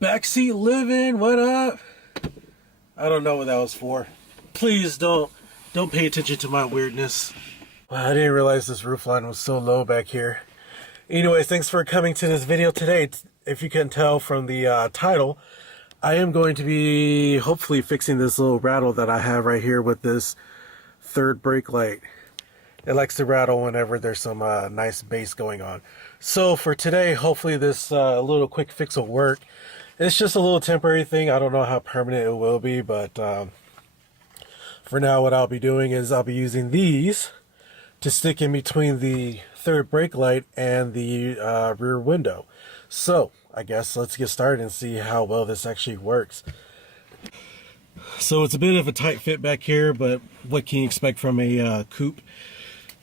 Backseat living, what up? I don't know what that was for. Please don't pay attention to my weirdness. Wow, I didn't realize this roof line was so low back here. Anyways, thanks for coming to this video today. If you can tell from the title, I am going to be hopefully fixing this little rattle that I have right here with this third brake light. It likes to rattle whenever there's some nice bass going on. So for today, hopefully this little quick fix will work. It's just a little temporary thing. I don't know how permanent it will be, but for now what I'll be doing is I'll be using these to stick in between the third brake light and the rear window. So I guess let's get started and see how well this actually works. So it's a bit of a tight fit back here, but what can you expect from a coupe?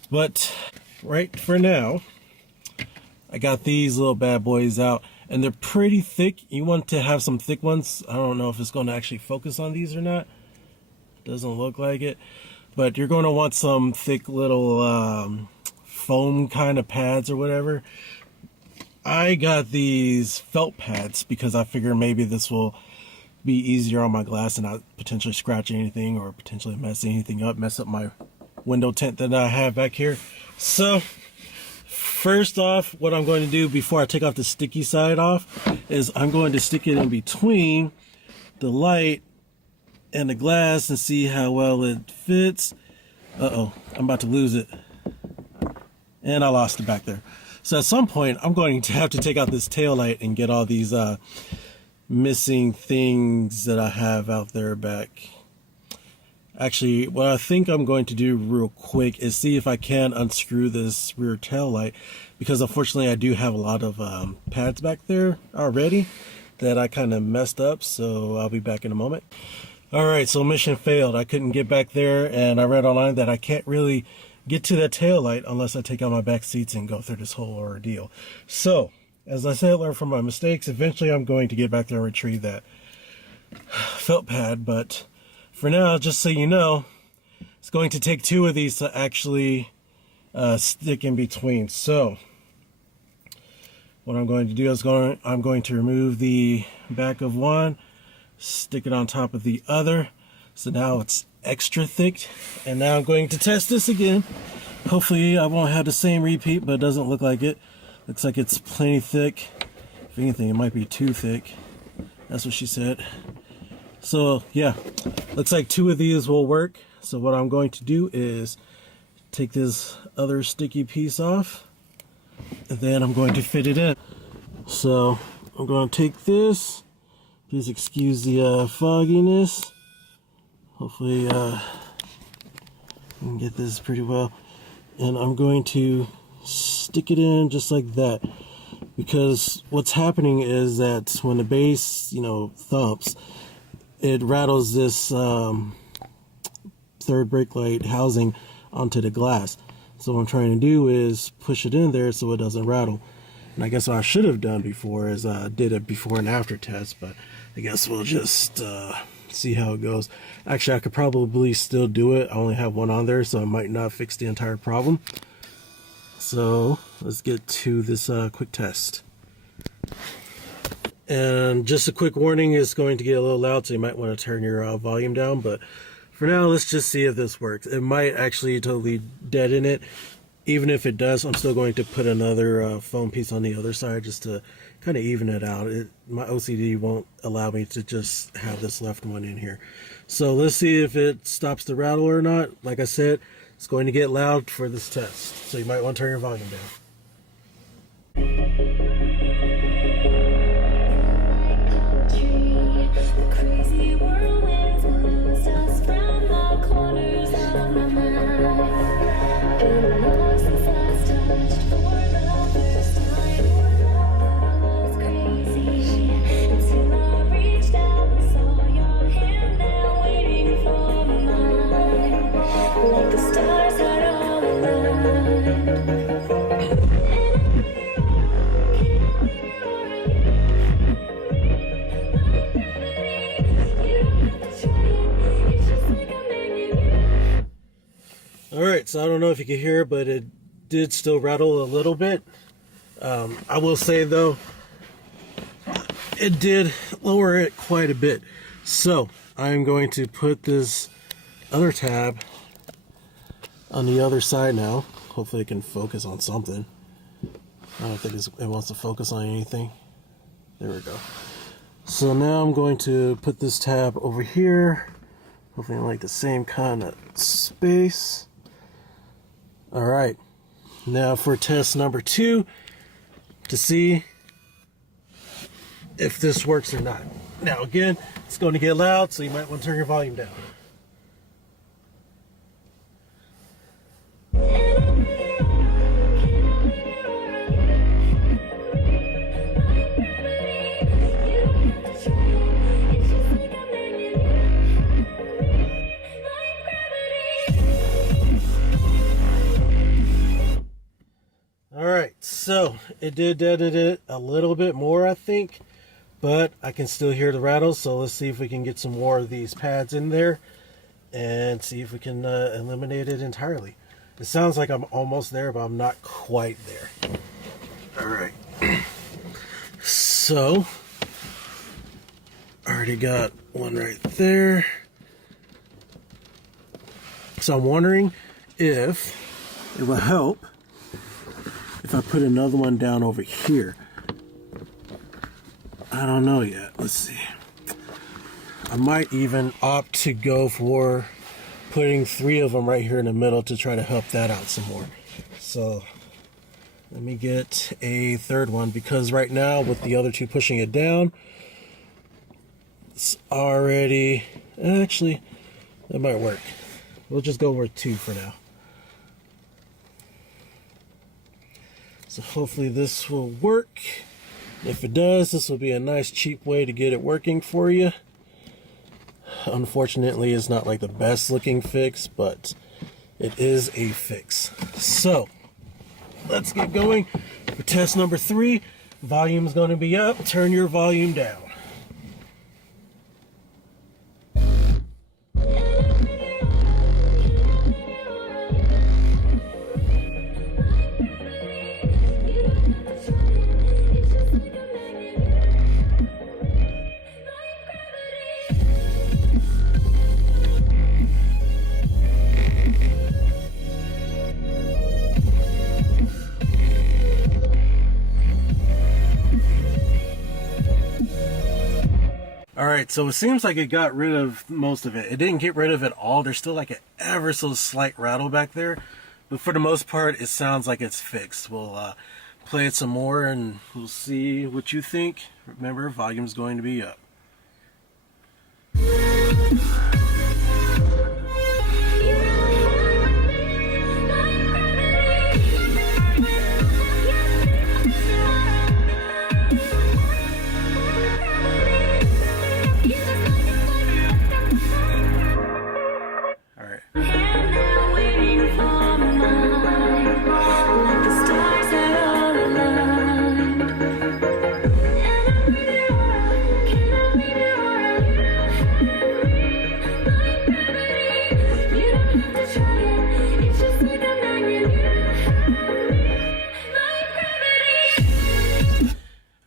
But right for now, I got these little bad boys out, and they're pretty thick. You want to have some thick ones. I don't know if it's going to actually focus on these or not. Doesn't look like it. But you're going to want some thick little foam kind of pads or whatever. I got these felt pads because I figure maybe this will be easier on my glass and not potentially scratch anything or potentially mess anything up, mess up my window tint that I have back here. So first off, what I'm going to do before I take off the sticky side off is I'm going to stick it in between the light and the glass and see how well it fits. Uh-oh, I'm about to lose it. And I lost it back there. So at some point, I'm going to have to take out this tail light and get all these missing things that I have out there back. Actually, what I think I'm going to do real quick is see if I can unscrew this rear tail light, because unfortunately I do have a lot of pads back there already that I kind of messed up, so I'll be back in a moment. Alright, so mission failed. I couldn't get back there, and I read online that I can't really get to that tail light unless I take out my back seats and go through this whole ordeal. So, as I said, learn from my mistakes. Eventually I'm going to get back there and retrieve that felt pad, but for now, just so you know, it's going to take two of these to actually stick in between. So what I'm going to do is I'm going to remove the back of one, stick it on top of the other. So now it's extra thick. And now I'm going to test this again. Hopefully I won't have the same repeat, but it doesn't look like it. Looks like it's plenty thick. If anything, it might be too thick. That's what she said. So yeah, looks like two of these will work. So what I'm going to do is take this other sticky piece off, and then I'm going to fit it in. So I'm going to take this. Please excuse the fogginess. Hopefully I can get this pretty well. And I'm going to stick it in just like that. Because what's happening is that when the bass, thumps, it rattles this third brake light housing onto the glass. So what I'm trying to do is push it in there so it doesn't rattle. And I guess what I should have done before is did a before and after test, but I guess we'll just see how it goes. Actually, I could probably still do it. I only have one on there, so I might not fix the entire problem. So let's get to this quick test. And just a quick warning, it's going to get a little loud, so you might want to turn your volume down. But for now, let's just see if this works. It might actually totally deaden it. Even if it does, I'm still going to put another foam piece on the other side just to kind of even it out. My OCD won't allow me to just have this left one in here. So let's see if it stops the rattle or not. Like I said, it's going to get loud for this test, so you might want to turn your volume down. Alright, so I don't know if you can hear, but it did still rattle a little bit. I will say though, it did lower it quite a bit. So I'm going to put this other tab on the other side now. Hopefully it can focus on something. I don't think it wants to focus on anything. There we go. So now I'm going to put this tab over here. Hopefully in like the same kind of space. All right. Now for test number 2 to see if this works or not. Now again, it's going to get loud, so you might want to turn your volume down. Alright, so it did deaden it a little bit more, I think, but I can still hear the rattle, so let's see if we can get some more of these pads in there and see if we can eliminate it entirely. It sounds like I'm almost there, but I'm not quite there. Alright, so I already got one right there. So I'm wondering if it will help if I put another one down over here. I don't know yet. Let's see. I might even opt to go for putting 3 of them right here in the middle to try to help that out some more. So let me get a third one, because right now with the other 2 pushing it down, it's already, actually, that might work. We'll just go with 2 for now. So hopefully this will work. If it does, this will be a nice cheap way to get it working for you. Unfortunately, it's not like the best looking fix, but it is a fix. So let's get going for test number 3. Volume is going to be up. Turn your volume down. Alright, so it seems like it got rid of most of it. It didn't get rid of it all. There's still like an ever so slight rattle back there. But for the most part, it sounds like it's fixed. We'll play it some more and we'll see what you think. Remember, volume's going to be up.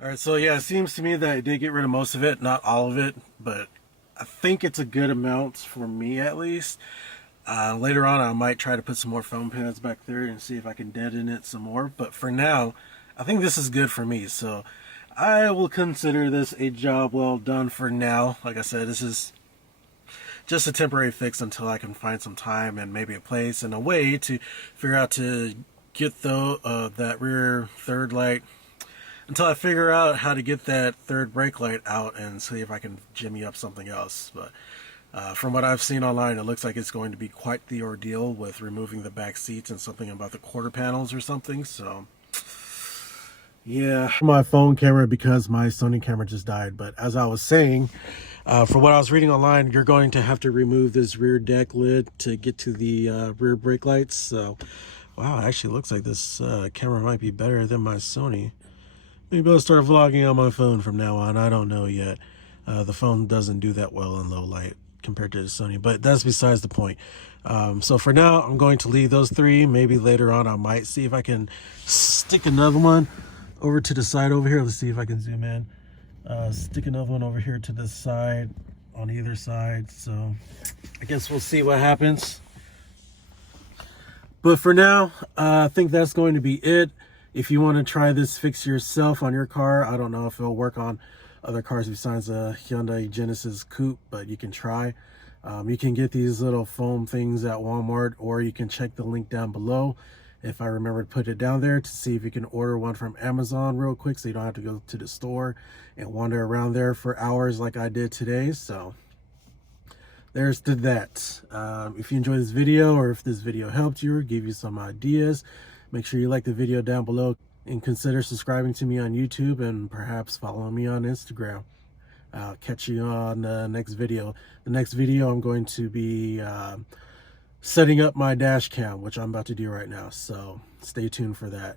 Alright, so yeah, it seems to me that I did get rid of most of it, not all of it, but I think it's a good amount for me at least. Later on, I might try to put some more foam pads back there and see if I can deaden it some more, but for now, I think this is good for me, so I will consider this a job well done for now. Like I said, this is just a temporary fix until I can find some time and maybe a place and a way to figure out to get that rear third light, until I figure out how to get that third brake light out and see if I can jimmy up something else. But from what I've seen online, it looks like it's going to be quite the ordeal with removing the back seats and something about the quarter panels or something. So yeah, my phone camera, because my Sony camera just died. But as I was saying, from what I was reading online, you're going to have to remove this rear deck lid to get to the rear brake lights. So wow, it actually looks like this camera might be better than my Sony. Maybe I'll start vlogging on my phone from now on. I don't know yet. The phone doesn't do that well in low light compared to the Sony, but that's besides the point. So for now, I'm going to leave those 3. Maybe later on I might see if I can stick another one over to the side over here. Let's see if I can zoom in. Stick another one over here to this side, on either side. So I guess we'll see what happens. But for now, I think that's going to be it. If you want to try this fix yourself on your car, I don't know if it'll work on other cars besides a Hyundai Genesis Coupe, but you can try. You can get these little foam things at Walmart, or you can check the link down below if I remember to put it down there, to see if you can order one from Amazon real quick, so you don't have to go to the store and wander around there for hours like I did today. So there's to that. If you enjoyed this video, or if this video helped you or gave you some ideas, make sure you like the video down below and consider subscribing to me on YouTube, and perhaps following me on Instagram. I'll catch you on the next video. The next video, I'm going to be setting up my dash cam, which I'm about to do right now. So stay tuned for that.